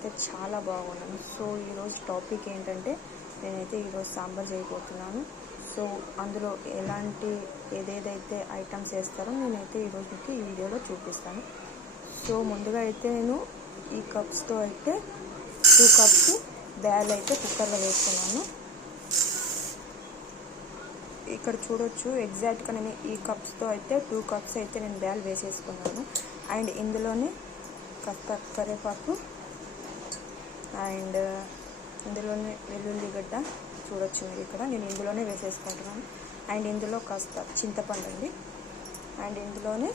నేనైతే చాలా బాగున్నాను. సో ఈరోజు టాపిక్ ఏంటంటే నేనైతే ఈరోజు సాంబార్ చేయబోతున్నాను. సో అందులో ఏదేదైతే ఐటమ్స్ వేస్తారో నేనైతే ఈరోజు మీకు ఈ వీడియోలో చూపిస్తాను. సో ముందుగా అయితే నేను ఈ కప్స్తో అయితే 2 కప్స్ బ్యాల్ అయితే కుక్కర్లో వేస్తున్నాను. ఇక్కడ చూడొచ్చు ఎగ్జాక్ట్గా నేను ఈ కప్స్తో అయితే 2 కప్స్ అయితే నేను బ్యాల్ వేసేసుకున్నాను. అండ్ ఇందులోనే కాస్త కరివేపాకు అండ్ ఇందులోనే వెల్లుల్లిగడ్డ చూడొచ్చు మీరు ఇక్కడ నేను ఇందులోనే వేసేసుకుంటున్నాను. అండ్ ఇందులో కాస్త చింతపండు అండి. అండ్ ఇందులోనే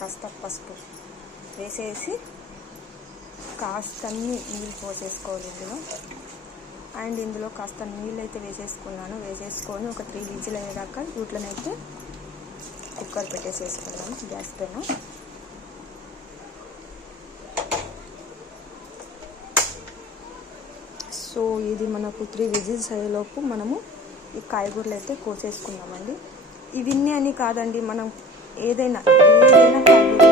కాస్త పసుపు వేసేసి కాస్త నీళ్ళు పోసేసుకోవాలి ఇందులో. అండ్ ఇందులో కాస్త నీళ్ళు అయితే వేసేసుకొని ఒక 3 విజిల్ అయ్యేదాకా వీటిలోనైతే కుక్కర్ పెట్టేసేసుకున్నాను గ్యాస్ పైన. సో ఇది మనకు 3 విజిల్స్ అయ్యేలోపు మనము ఈ కాయగూరలు అయితే కోసేసుకున్నామండి. ఇవన్నీ అని కాదండి, మనం ఏదైనా కాయగూరలు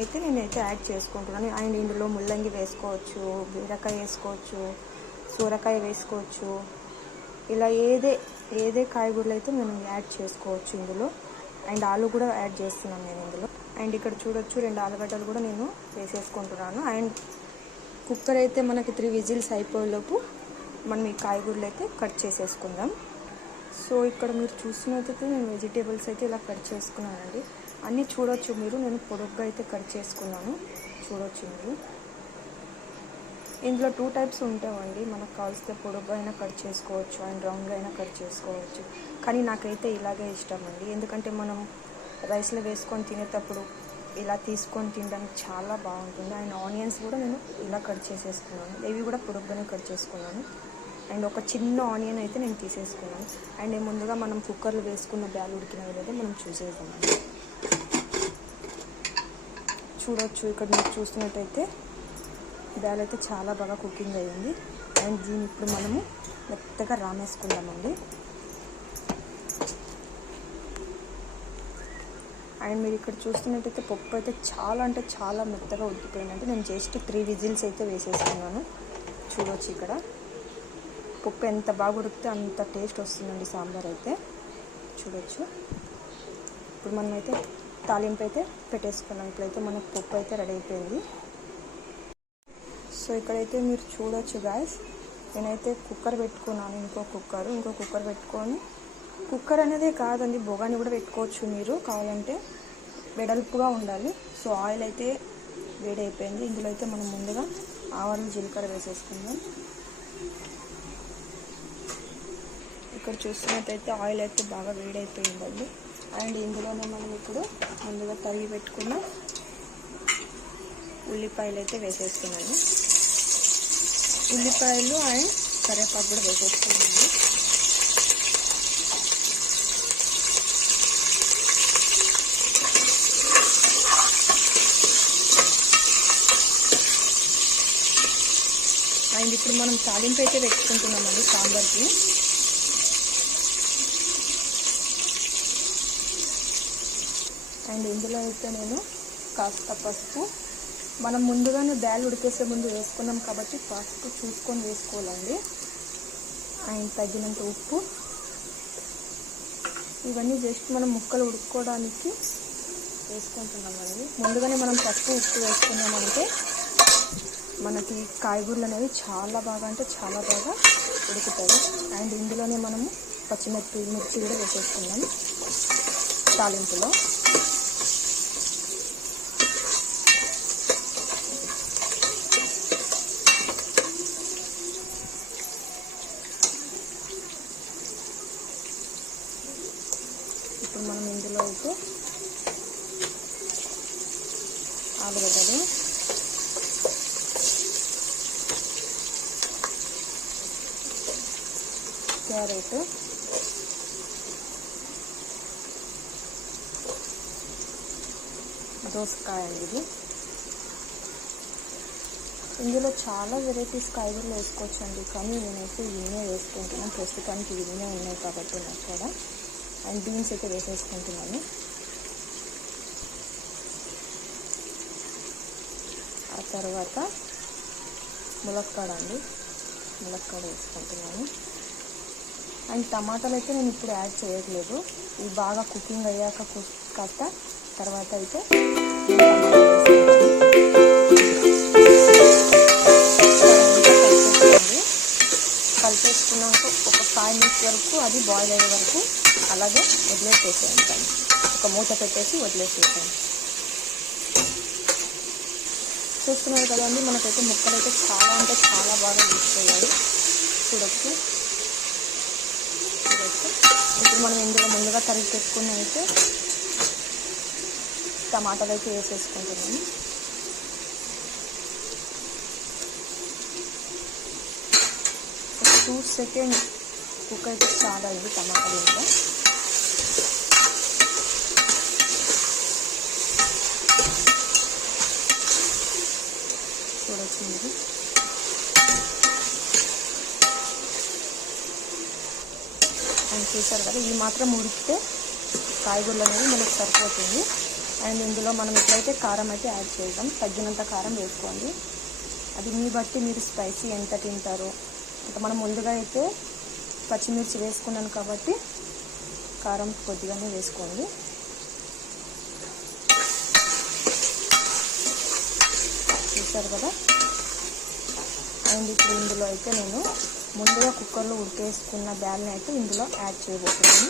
అయితే నేనైతే యాడ్ చేసుకుంటున్నాను. అండ్ ఇందులో ముల్లంగి వేసుకోవచ్చు, బీరకాయ వేసుకోవచ్చు, సూరకాయ వేసుకోవచ్చు. ఇలా ఏదే కాయగూరలు అయితే మనం యాడ్ చేసుకోవచ్చు ఇందులో. అండ్ ఆలు కూడా యాడ్ చేస్తున్నాను నేను ఇందులో. అండ్ ఇక్కడ చూడొచ్చు 2 ఆలుగడ్డలు కూడా నేను వేసేసుకుంటున్నాను. అండ్ కుక్కర్ అయితే మనకి 3 విజిల్స్ అయిపోయేలోపు మనం ఈ కాయగూరలు అయితే కట్ చేసేసుకుందాం. సో ఇక్కడ మీరు చూసినట్టయితే నేను వెజిటేబుల్స్ అయితే ఇలా కట్ చేసుకున్నానండి. అన్నీ చూడొచ్చు మీరు, నేను పొడుగ్గా అయితే కట్ చేసుకున్నాను. చూడొచ్చు మీరు ఇందులో 2 టైప్స్ ఉంటాయండి. మనకు కావాల్సిన పొడుగ్గా అయినా కట్ చేసుకోవచ్చు అండ్ రౌండ్గా అయినా కట్ చేసుకోవచ్చు. కానీ నాకైతే ఇలాగే ఇష్టం అండి, ఎందుకంటే మనం రైస్లో వేసుకొని తినేటప్పుడు ఇలా తీసుకొని తినడానికి చాలా బాగుంటుంది. అండ్ ఆనియన్స్ కూడా నేను ఇలా కట్ చేసేసుకున్నాను. ఇవి కూడా పొడుగ్గానే కట్ చేసుకున్నాను. అండ్ ఒక చిన్న ఆనియన్ అయితే నేను తీసేసుకున్నాను. అండ్ ముందుగా మనం కుక్కర్లో వేసుకున్న బ్యాల్ ఉడికినవి లేదా మనం చూసేద్దాం. చూడొచ్చు ఇక్కడ మీరు చూస్తున్నట్టయితే బ్యాల్ అయితే చాలా బాగా కుకింగ్ అయ్యింది. అండ్ దీన్ని ఇప్పుడు మనము మెత్తగా రామేసుకుందామండి. అండ్ మీరు ఇక్కడ చూస్తున్నట్టయితే పప్పు అయితే చాలా మెత్తగా ఉడికిపోయిందంటే నేను జస్ట్ 3 విజిల్స్ అయితే వేసేసుకున్నాను. చూడవచ్చు ఇక్కడ పప్పు ఎంత బాగా ఉడికితే అంత టేస్ట్ వస్తుందండి సాంబార్ అయితే. చూడొచ్చు ఇప్పుడు మనమైతే తాలింపు అయితే పెట్టేసుకున్నాం. ఇప్పుడైతే మనకు పప్పు అయితే రెడీ అయిపోయింది. సో ఇక్కడైతే మీరు చూడొచ్చు గాయస్, నేనైతే కుక్కర్ పెట్టుకున్నాను. ఇంకో కుక్కర్ పెట్టుకొని, కుక్కర్ అనేదే కాదండి బొగాని కూడా పెట్టుకోవచ్చు మీరు కావాలంటే, వెడల్పుగా ఉండాలి. సో ఆయిల్ అయితే వేడి అయిపోయింది. ఇందులో అయితే మనం ముందుగా ఆవాలు జీలకర్ర వేసేసుకుందాం. ఇక్కడ చూస్తున్నట్టయితే ఆయిల్ అయితే బాగా వేడి అయిపోయిందండి. అండ్ ఇందులోనే మనం ఇప్పుడు ముందుగా తరిగి పెట్టుకున్న ఉల్లిపాయలు అయితే వేసేస్తున్నాను. ఉల్లిపాయలు అండ్ కరివేపాకు కూడా వేసేస్తున్నాను. అండ్ ఇప్పుడు మనం తాలింపు అయితే పెట్టుకుంటున్నామండి సాంబార్కి. అండ్ ఇందులో అయితే నేను కాస్త పసుపు, మనం ముందుగానే బ్యాల్ ఉడికేసే ముందు వేసుకున్నాం కాబట్టి పసుపు చూసుకొని వేసుకోవాలండి. అండ్ తగినంత ఉప్పు, ఇవన్నీ జస్ట్ మనం ముక్కలు ఉడుకోవడానికి వేసుకుంటున్నామండి. ముందుగానే మనం పసుపు ఉప్పు వేసుకున్నామంటే మనకి కాయగూరలు అనేవి చాలా బాగా ఉడుకుతాయి. అండ్ ఇందులోనే మనము మిర్చి కూడా వేసేసుకున్నాం తాలింపులో. ఇప్పుడు మనం ఇందులో అయితే ఆలుగడ్డలు, క్యారెట్, దోసకాయ అండి ఇది, ఇందులో చాలా వెరైటీస్ కాయగూరలు వేసుకోవచ్చు అండి, కానీ నేనైతే ఇవన్నీ వేసుకుంటున్నాను. ప్రస్తుతానికి ఇవన్నీ ఉన్నాయి కాబట్టి నాకు కూడా. అండ్ బీన్స్ అయితే వేసేసుకుంటున్నాను. ఆ తర్వాత ములక్కాడ అండి, ములక్కాడ వేసుకుంటున్నాను. అండ్ టమాటాలు అయితే నేను ఇప్పుడు యాడ్ చేయట్లేదు, ఇవి బాగా కుకింగ్ అయ్యాక కాస్త తర్వాత అయితే కలిపేసుకున్నాక ఒక 5 minutes వరకు అది బాయిల్ అయ్యే వరకు అలాగే వదిలేసేసాను. ఒక మూత పెట్టేసి వదిలేసేసాను. చూస్తున్నారు కదండి, మనకైతే ముక్కలు అయితే చాలా అంటే చాలా బాగా వేసుకోవాలి. చూడొచ్చు. ఇప్పుడు మనం ఇందులో ముందుగా తరిగి పెట్టుకుని అయితే టమాటాలు అయితే వేసేసుకుంటున్నాము. ఒక 2 seconds కుక్ అయితే చాలా అయింది టమాటాలు. ఇంకా చూడొచ్చు మీరు. అండ్ చూసారు కదా, ఈ మాత్రం ఉడికితే కాయగూరలు అనేది మనకు సరిపోతుంది. అండ్ ఇందులో మనం ఇట్లయితే కారం అయితే యాడ్ చేద్దాం. తగ్గినంత కారం వేసుకోండి, అది మీ బట్టి మీరు స్పైసీ ఎంత తింటారో. ఇంకా మనం ముందుగా అయితే పచ్చిమిర్చి వేసుకున్నాను కాబట్టి కారం కొద్దిగానే వేసుకోండి. చూసారు కదా. అండ్ ఇప్పుడు ఇందులో అయితే నేను ముందుగా కుక్కర్లో ఉడికేసుకున్న బ్యాల్ని అయితే ఇందులో యాడ్ చేయబోతున్నాను.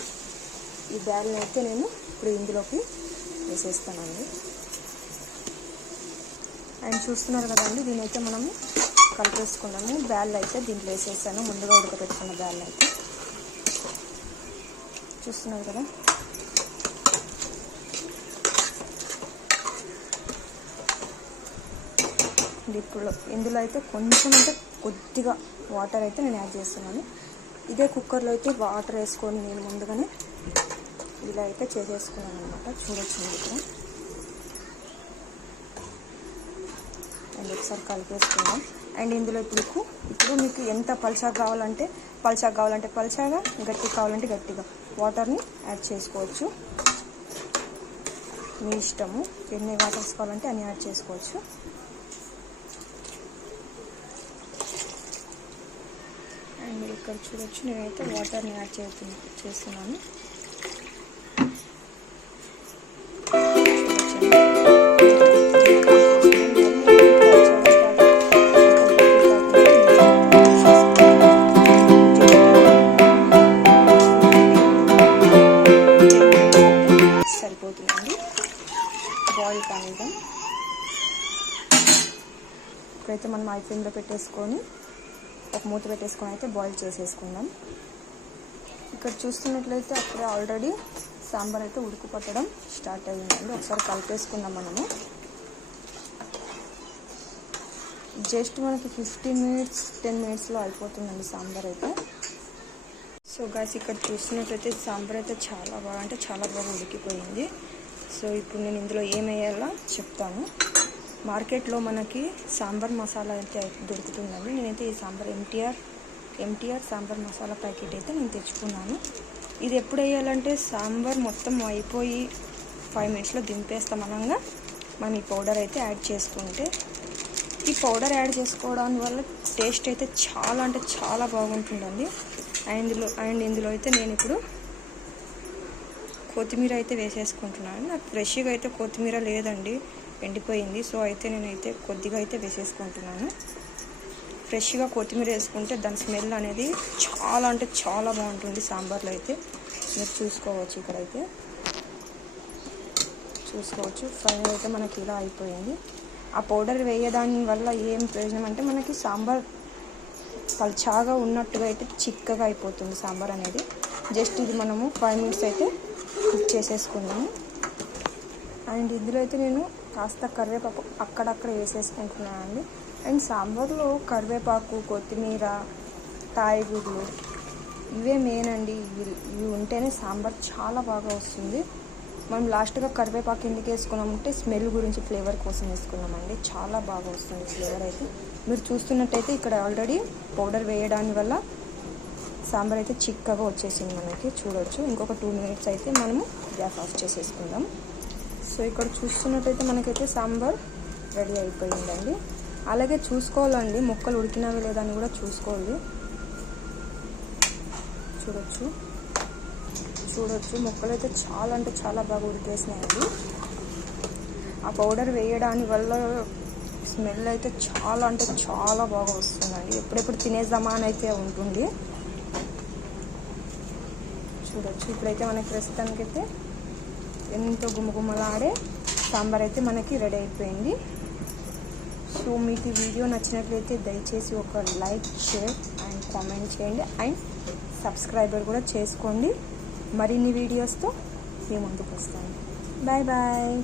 ఈ బ్యాల్ని అయితే నేను ఇప్పుడు ఇందులోకి వేసేస్తానండి. అండ్ చూస్తున్నారు కదండి, దీని అయితే మనము కలిపేసుకున్నాము. బ్యాల్ అయితే దీంట్లో వేసేసాను, ముందుగా ఉడకపెట్టుకున్న బ్యాల్ అయితే. చూస్తున్నారు కదా. ఇప్పుడు ఇందులో అయితే కొంచెం అంటే కొద్దిగా వాటర్ అయితే నేను యాడ్ చేస్తున్నాను. ఇదే కుక్కర్లో అయితే వాటర్ వేసుకొని నేను ముందుగానే ఇలా అయితే చేసేసుకున్నాను అనమాట. చూడొచ్చు ఇక్కడ. అండ్ ఒకసారి కలిపేసుకున్నాం. అండ్ ఇందులో ఇప్పుడు మీకు ఎంత పల్చగా కావాలంటే పల్చగా, గట్టిగా కావాలంటే గట్టిగా వాటర్ని యాడ్ చేసుకోవచ్చు. మీ ఇష్టము, ఎన్ని వాటర్స్ కావాలంటే అన్ని యాడ్ చేసుకోవచ్చు. అండ్ మీరు ఇక్కడ చూడొచ్చు, నేనైతే వాటర్ని యాడ్ చేస్తున్నాను. సరిపోతుందండి బాయిల్ కానిద్దాం. ఇప్పుడైతే మనం హై ఫ్లేమ్లో పెట్టేసుకొని ఒక మూత పెట్టేసుకొని అయితే బాయిల్ చేసేసుకుందాం. ఇక్కడ చూస్తున్నట్లయితే అప్పుడే ఆల్రెడీ సాంబార్ అయితే ఉడుకు పట్టడం స్టార్ట్ అయ్యిందండి. ఒకసారి కలిపేసుకుందాం మనము. జస్ట్ మనకి 15 minutes 10 minutesలో అయిపోతుందండి సాంబార్ అయితే. సో గాయ్స్, ఇక్కడ చూస్తున్నట్లయితే సాంబార్ అయితే చాలా బాగా ఉడికిపోయింది. సో ఇప్పుడు నేను ఇందులో ఏమేయాలో చెప్తాను. మార్కెట్లో మనకి సాంబార్ మసాలా అయితే దొరుకుతుందండి. నేనైతే ఈ సాంబార్ ఎంటీఆర్ సాంబార్ మసాలా ప్యాకెట్ అయితే నేను తెచ్చుకున్నాను. ఇది ఎప్పుడు వేయాలంటే సాంబార్ మొత్తం అయిపోయి 5 minutesలో దింపేస్తాం అనగా మనం ఈ పౌడర్ అయితే యాడ్ చేసుకుంటే, ఈ పౌడర్ యాడ్ చేసుకోవడం వల్ల టేస్ట్ అయితే చాలా బాగుంటుందండి. అండ్ ఇందులో అయితే నేను ఇప్పుడు కొత్తిమీర అయితే వేసేసుకుంటున్నాను. నాకు ఫ్రెష్గా అయితే కొత్తిమీర లేదండి, ఎండిపోయింది. సో అయితే నేనైతే కొద్దిగా అయితే వేసేసుకుంటున్నాను. ఫ్రెష్గా కొత్తిమీర వేసుకుంటే దాని స్మెల్ అనేది చాలా బాగుంటుంది సాంబార్లో అయితే. మీరు చూసుకోవచ్చు, ఇక్కడైతే చూసుకోవచ్చు. ఫైనల్ అయితే మనకి ఇలా అయిపోయింది. ఆ పౌడర్ వేయడాని వల్ల ఏం ప్రయోజనం అంటే మనకి సాంబార్ పల్చాగా ఉన్నట్టుగా అయితే చిక్కగా అయిపోతుంది సాంబార్ అనేది. జస్ట్ ఇది మనము 5 minutes అయితే కుక్ చేసేసుకున్నాము. అండ్ ఇందులో అయితే నేను కాస్త కరివేపాకు అక్కడక్కడ వేసేసుకుంటున్నాను అండి. అండ్ సాంబార్లో కరివేపాకు, కొత్తిమీర, కాయగూరలు ఇవే మెయిన్ అండి. ఇవి ఉంటేనే సాంబార్ చాలా బాగా వస్తుంది. మనం లాస్ట్గా కరివేపాకు ఎందుకు వేసుకున్నామంటే స్మెల్ గురించి, ఫ్లేవర్ కోసం వేసుకున్నామండి. చాలా బాగా వస్తుంది ఫ్లేవర్ అయితే. మీరు చూస్తున్నట్టయితే ఇక్కడ ఆల్రెడీ పౌడర్ వేయడాని వల్ల సాంబార్ అయితే చిక్కగా వచ్చేసింది మనకి, చూడవచ్చు. ఇంకొక 2 మినిట్స్ అయితే మనము గ్యాస్ ఆఫ్ చేసేసుకుందాం. సో ఇక్కడ చూస్తున్నట్టయితే మనకైతే సాంబార్ రెడీ అయిపోయిందండి. అలాగే చూసుకోవాలండి ముక్కలు ఉడికినవి లేదా అని కూడా చూసుకోవాలి. చూడొచ్చు ముక్కలు అయితే చాలా అంటే చాలా బాగా ఉడికేసినాయండి. ఆ పౌడర్ వేయడాని వల్ల స్మెల్ అయితే చాలా అంటే చాలా బాగా వస్తుందండి. ఎప్పుడెప్పుడు తినేద్దామా అని అయితే ఉంటుంది. చూడొచ్చు ఇప్పుడైతే మనకి ప్రస్తుతానికైతే ఎంతో గుమగుమలాడే సాంబార్ అయితే మనకి రెడీ అయిపోయింది. సో మీకు ఈ వీడియో నచ్చినట్లయితే దయచేసి ఒక లైక్, షేర్ అండ్ కామెంట్ చేయండి. అండ్ సబ్స్క్రైబర్ కూడా చేసుకోండి. మరిన్ని వీడియోస్తో మీ ముందుకు వస్తాను. Bye bye.